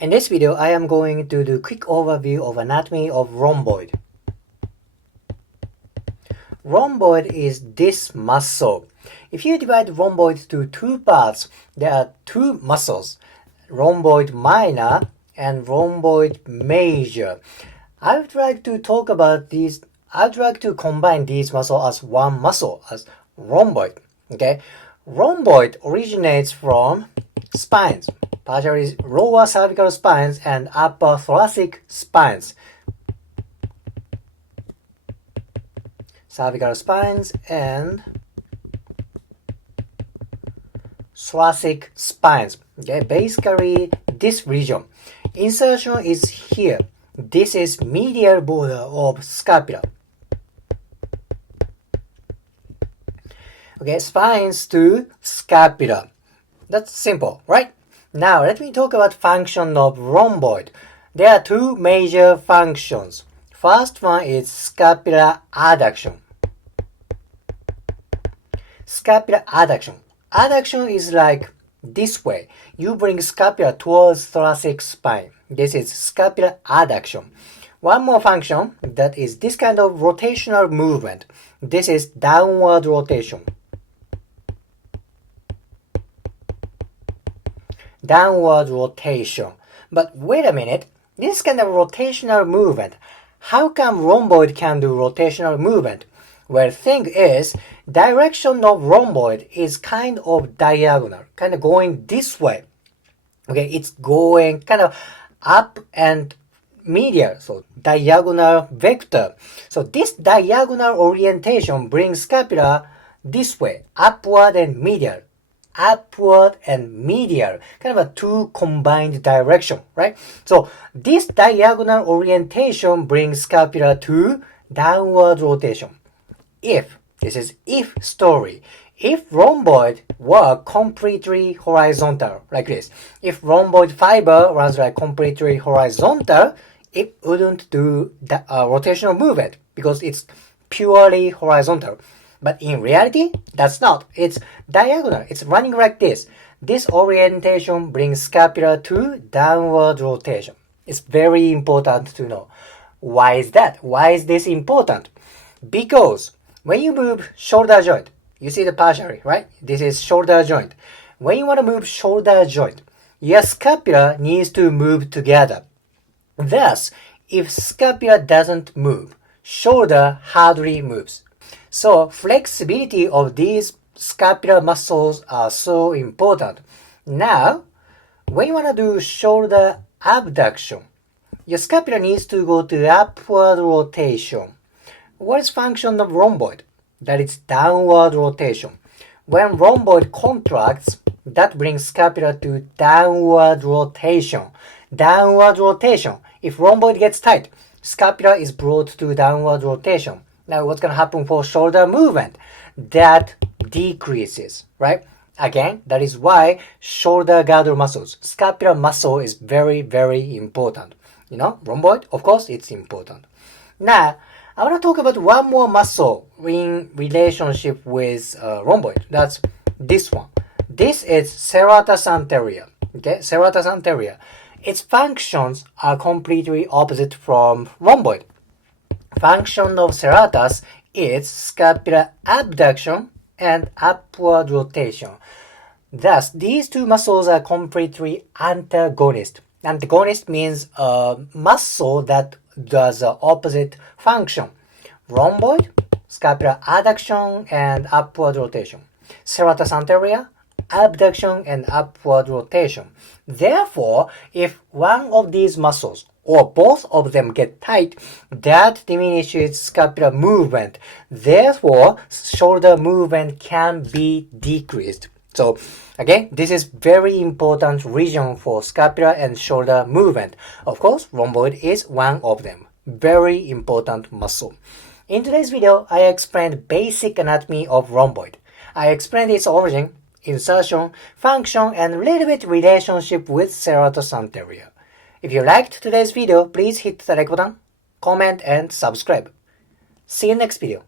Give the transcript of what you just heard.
In this video, I am going to do a quick overview of anatomy of rhomboid. Rhomboid is this muscle. If you divide rhomboid to two parts, there are two muscles, rhomboid minor and rhomboid major. I would like to talk about these. I would like to combine these muscles as one muscle, as rhomboid. Okay, rhomboid originates from spines, partially lower cervical spines and upper thoracic spines. Cervical spines and thoracic spines. Okay, basically this region. Insertion is here. This is medial border of scapula. Okay, spines to scapula. That's simple, right? Now let me talk about function of rhomboid. There are two major functions. First one is scapular adduction. Scapular adduction. Adduction is like this way. You bring scapula towards thoracic spine. This is scapular adduction. One more function, that is this kind of rotational movement. This is downward rotation. Downward rotation. But wait a minute, this kind of rotational movement, how come rhomboid can do rotational movement? Well, thing is, direction of rhomboid is kind of diagonal, kind of going this way. Okay, it's going kind of up and medial, so diagonal vector. So this diagonal orientation brings scapula this way, upward and medial. Upward and medial, kind of a two combined direction, right? So this diagonal orientation brings scapula to downward rotation. If, this is if story, if rhomboid were completely horizontal, like this, if rhomboid fiber runs like completely horizontal, it wouldn't do the rotational movement because it's purely horizontal. But in reality, that's not. It's diagonal. It's running like this. This orientation brings scapula to downward rotation. It's very important to know. Why is that? Why is this important? Because when you move shoulder joint, you see the partially, right? This is shoulder joint. When you want to move shoulder joint, your scapula needs to move together. Thus, if scapula doesn't move, shoulder hardly moves. So flexibility of these scapular muscles are so important. Now, when you want to do shoulder abduction, your scapula needs to go to upward rotation. What is function of rhomboid? That is downward rotation. When rhomboid contracts, that brings scapula to downward rotation. Downward rotation. If rhomboid gets tight, scapula is brought to downward rotation. Now what's going to happen for shoulder movement? That decreases, right? Again, that is why shoulder girdle muscles, scapular muscle is very, very important. You know, rhomboid, of course, it's important. Now, I want to talk about one more muscle in relationship with rhomboid. That's this one. This is serratus anterior. Okay, serratus anterior. Its functions are completely opposite from rhomboid. Function of serratus is scapular abduction and upward rotation. Thus, these two muscles are completely antagonist. Antagonist means a muscle that does the opposite function. Rhomboid, scapular adduction and upward rotation. Serratus anterior, abduction and upward rotation. Therefore, if one of these muscles or both of them get tight, that diminishes scapular movement. Therefore, shoulder movement can be decreased. So, again, this is very important region for scapular and shoulder movement. Of course, rhomboid is one of them. Very important muscle. In today's video, I explained basic anatomy of rhomboid. I explained its origin, insertion, function, and a little bit relationship with serratus anterior. If you liked today's video, please hit the like button, comment, and subscribe. See you next video.